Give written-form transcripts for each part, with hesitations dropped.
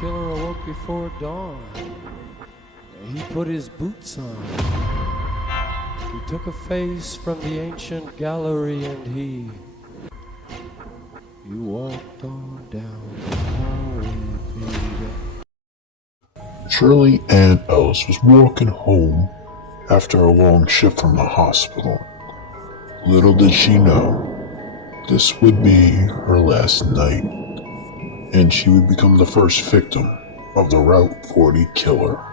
killer awoke before dawn. He put his boots on. He took a face from the ancient gallery and he walked on down the hallway, baby. Shirley Ann Ellis was walking home after a long shift from the hospital. Little did she know, this would be her last night, and she would become the first victim of the Route 40 killer.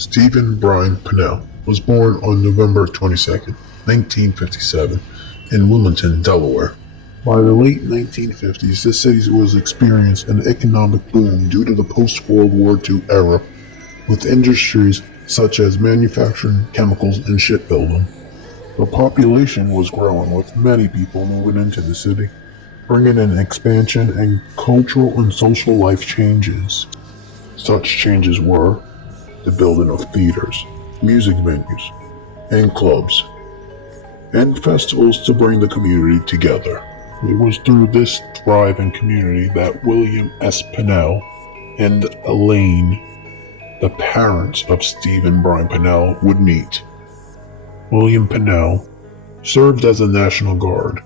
Stephen Brian Pennell was born on November 22, 1957, in Wilmington, Delaware. By the late 1950s, the city was experiencing an economic boom due to the post-World War II era, with industries such as manufacturing, chemicals, and shipbuilding. The population was growing, with many people moving into the city, bringing in expansion and cultural and social life changes. Such changes were the building of theaters, music venues, and clubs, and festivals to bring the community together. It was through this thriving community that William S. Pennell and Elaine, the parents of Stephen Brian Pennell, would meet. William Pennell served as a National Guard.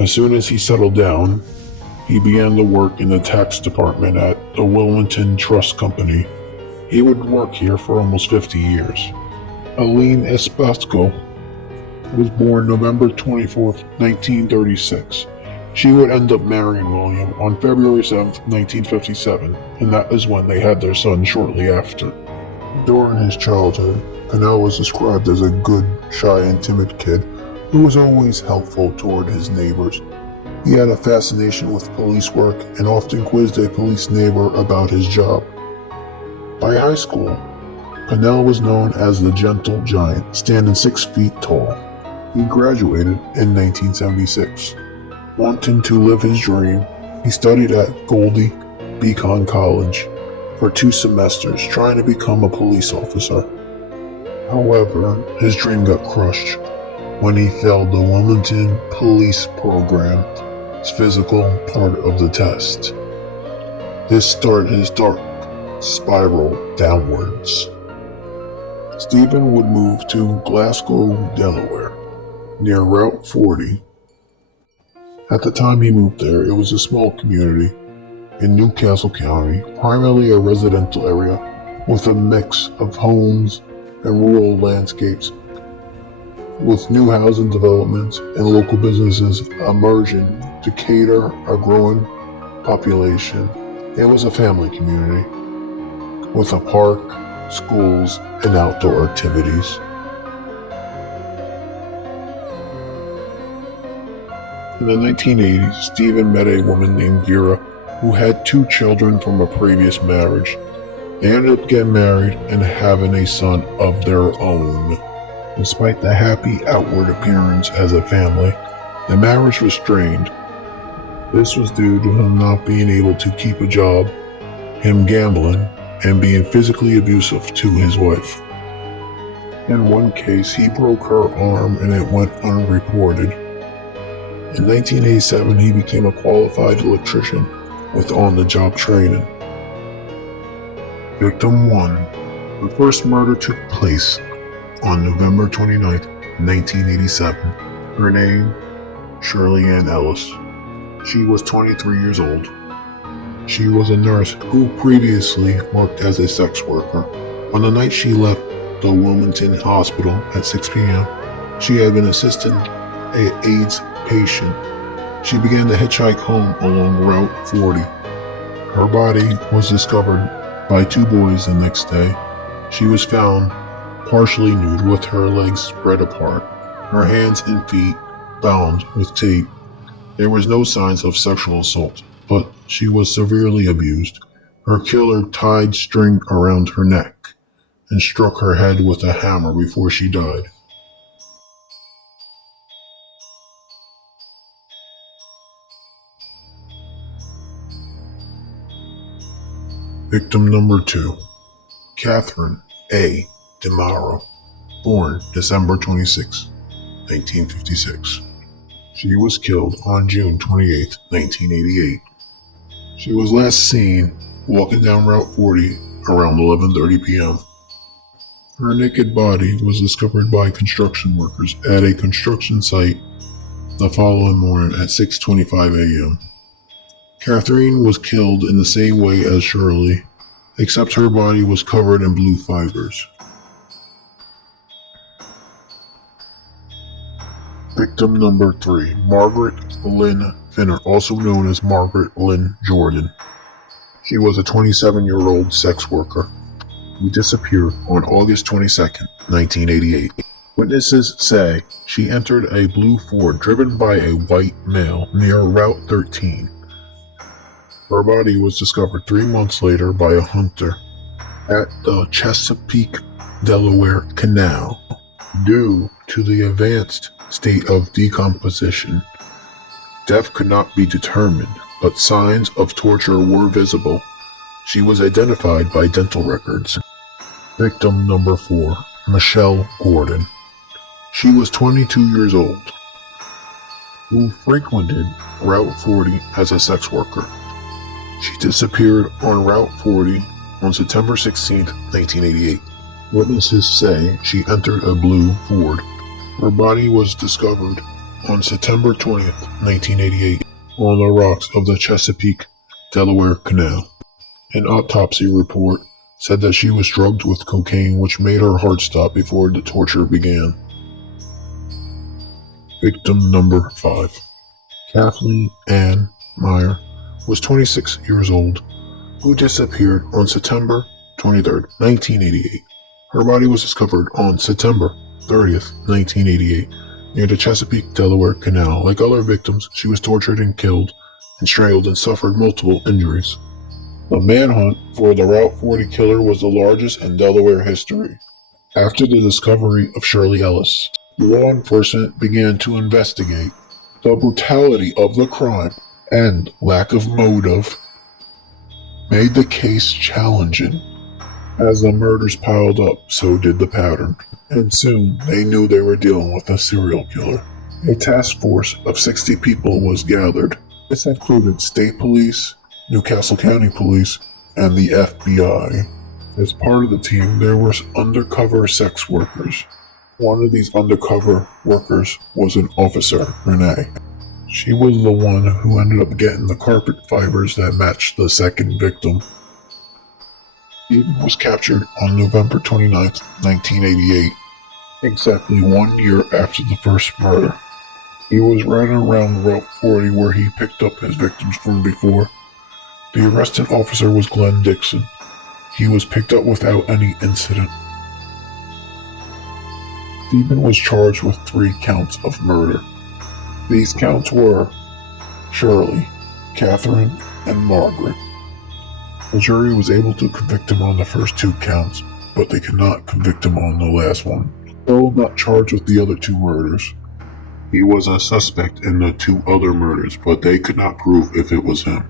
As soon as he settled down, he began to work in the tax department at the Wilmington Trust Company. He would work here for almost 50 years. Elaine Espasco was born November 24, 1936. She would end up marrying William on February 7, 1957, and that is when they had their son shortly after. During his childhood, Pennell was described as a good, shy, and timid kid who was always helpful toward his neighbors. He had a fascination with police work and often quizzed a police neighbor about his job. By high school, Pennell was known as the Gentle Giant, standing 6 feet tall. He graduated in 1976. Wanting to live his dream, he studied at Goldie Beacon College for 2 semesters, trying to become a police officer. However, his dream got crushed when he failed the Wilmington Police Program's physical part of the test. This started his dark spiral downwards. Stephen would move to Glasgow, Delaware, near Route 40. At the time he moved there, it was a small community in Newcastle County, primarily a residential area with a mix of homes and rural landscapes, with new housing developments and local businesses emerging to cater a growing population. It was a family community. with a park, schools, and outdoor activities. In the 1980s, Stephen met a woman named Vera who had 2 children from a previous marriage. They ended up getting married and having a son of their own. Despite the happy outward appearance as a family, the marriage was strained. This was due to him not being able to keep a job, him gambling, and being physically abusive to his wife. In one case, he broke her arm and it went unreported. In 1987, he became a qualified electrician with on-the-job training. Victim 1. The first murder took place on November 29, 1987. Her name, Shirley Ann Ellis. She was 23 years old. She was a nurse who previously worked as a sex worker. On the night she left the Wilmington Hospital at 6 p.m., she had been assisting an AIDS patient. She began to hitchhike home along Route 40. Her body was discovered by 2 boys the next day. She was found partially nude with her legs spread apart, her hands and feet bound with tape. There was no signs of sexual assault, but she was severely abused. Her killer tied string around her neck and struck her head with a hammer before she died. Victim number 2. Catherine A. DeMauro, born December 26, 1956. She was killed on June 28, 1988. She was last seen walking down Route 40 around 11:30 p.m. Her naked body was discovered by construction workers at a construction site the following morning at 6:25 a.m. Catherine was killed in the same way as Shirley, except her body was covered in blue fibers. Victim number 3, Margaret Lynn Finner, also known as Margaret Lynn Jordan. She was a 27-year-old sex worker who disappeared on August 22, 1988. Witnesses say she entered a blue Ford driven by a white male near Route 13. Her body was discovered 3 months later by a hunter at the Chesapeake, Delaware Canal. Due to the advanced state of decomposition, death could not be determined, but signs of torture were visible. She was identified by dental records. Victim number 4, Michelle Gordon. She was 22 years old, who frequented Route 40 as a sex worker. She disappeared on Route 40 on September 16, 1988. Witnesses say she entered a blue Ford. Her body was discovered on September 20th, 1988, on the rocks of the Chesapeake, Delaware Canal. An autopsy report said that she was drugged with cocaine, which made her heart stop before the torture began. Victim number 5. Kathleen Ann Meyer was 26 years old, who disappeared on September 23, 1988. Her body was discovered on September 30th, 1988, near the Chesapeake, Delaware Canal. Like other victims, she was tortured and killed, and strangled and suffered multiple injuries. The manhunt for the Route 40 killer was the largest in Delaware history. After the discovery of Shirley Ellis, law enforcement began to investigate. The brutality of the crime and lack of motive made the case challenging. As the murders piled up, so did the pattern, and soon they knew they were dealing with a serial killer. A task force of 60 people was gathered. This included state police, Newcastle County Police, and the FBI. As part of the team, there were undercover sex workers. One of these undercover workers was an officer, Renee. She was the one who ended up getting the carpet fibers that matched the second victim. Stephen was captured on November 29, 1988, exactly 1 year after the first murder. He was right around Route 40 where he picked up his victims from before. The arrested officer was Glenn Dixon. he was picked up without any incident. Stephen was charged with 3 counts of murder. These counts were Shirley, Catherine, and Margaret. The jury was able to convict him on the first 2 counts, but they could not convict him on the last one. Though not charged with the other 2 murders. He was a suspect in the 2 other murders, but they could not prove if it was him.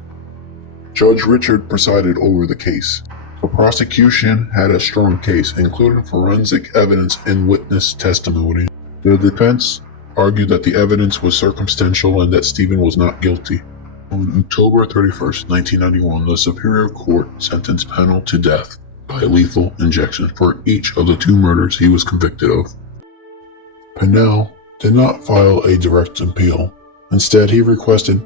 Judge Richard presided over the case. The prosecution had a strong case, including forensic evidence and witness testimony. The defense argued that the evidence was circumstantial and that Stephen was not guilty. On October 31st, 1991, the Superior Court sentenced Pennell to death by lethal injection for each of the 2 murders he was convicted of. Pennell did not file a direct appeal. Instead, he requested,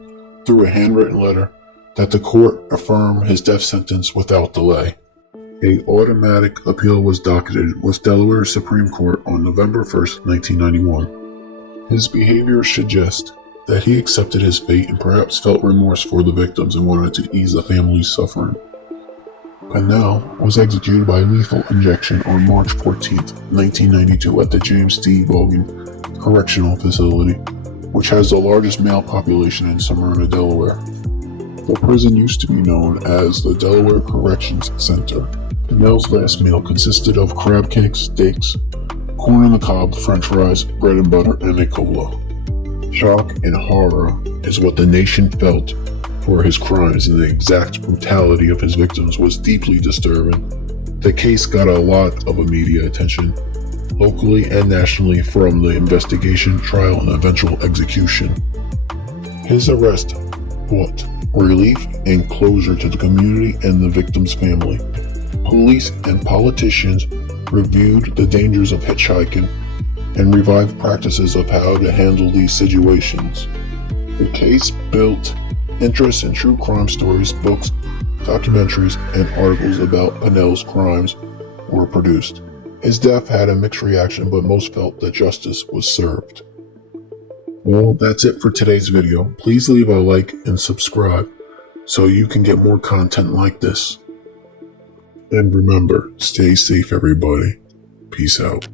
through a handwritten letter, that the court affirm his death sentence without delay. An automatic appeal was docketed with Delaware Supreme Court on November 1st, 1991. His behavior suggests that he accepted his fate and perhaps felt remorse for the victims and wanted to ease the family's suffering. Pennell was executed by lethal injection on March 14, 1992 at the James D. Bogan Correctional Facility, which has the largest male population in Smyrna, Delaware. The prison used to be known as the Delaware Corrections Center. Pennell's last meal consisted of crab cakes, steaks, corn on the cob, french fries, bread and butter, and a cola. Shock and horror is what the nation felt for his crimes, and the exact brutality of his victims was deeply disturbing. The case got a lot of media attention, locally and nationally, from the investigation, trial, and eventual execution. His arrest brought relief and closure to the community and the victim's family. Police and politicians reviewed the dangers of hitchhiking and revived practices of how to handle these situations. The case built interest in true crime stories, books, documentaries, and articles about Pennell's crimes were produced. His death had a mixed reaction, but most felt that justice was served. Well, that's it for today's video. Please leave a like and subscribe so you can get more content like this. And remember, stay safe everybody. Peace out.